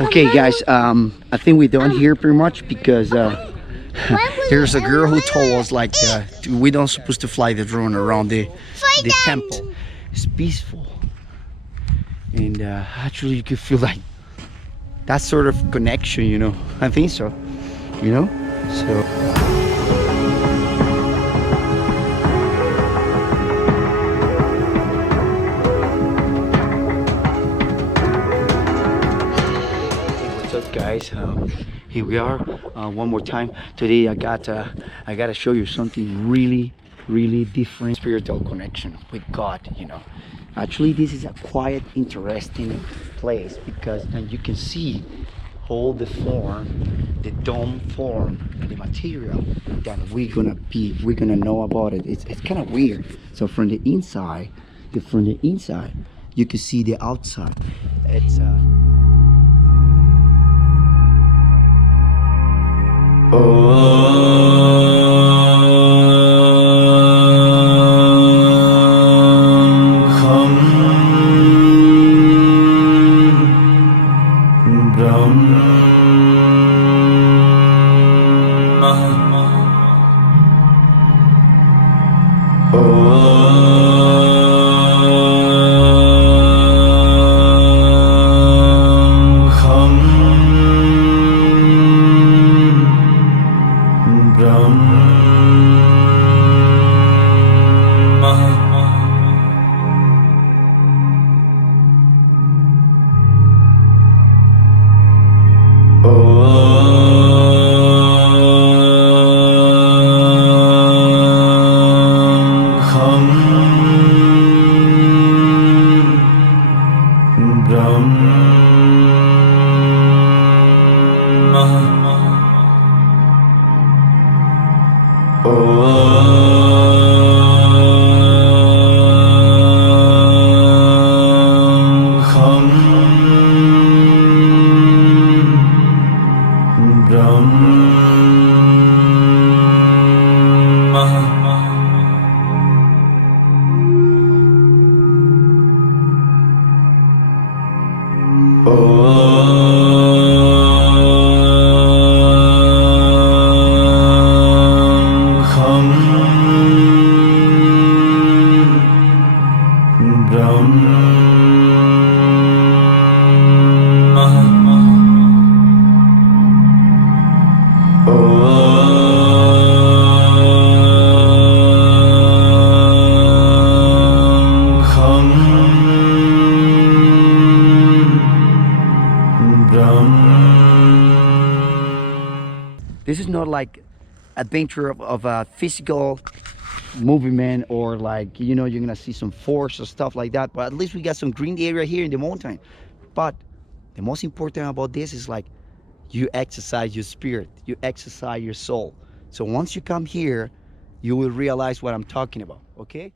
Okay, guys. I think we're done here pretty much because there's a girl who told us like we don't supposed to fly the drone around the temple. It's peaceful, and actually you can feel like that sort of connection. You know, I think so. You know, so. Guys, here we are one more time. Today I gotta show you something really different. Spiritual connection with God, you know. Actually this is a quiet, interesting place because you can see all the form, the dome form, the material that we're gonna know about it. It's kind of weird. So from the inside you can see the outside. It's this is not like adventure of a physical movement or like, you know, you're gonna see some force or stuff like that, but at least we got some green area here in the mountain. But the most important about this is like you exercise your spirit, you exercise your soul. So once you come here you will realize what I'm talking about. Okay.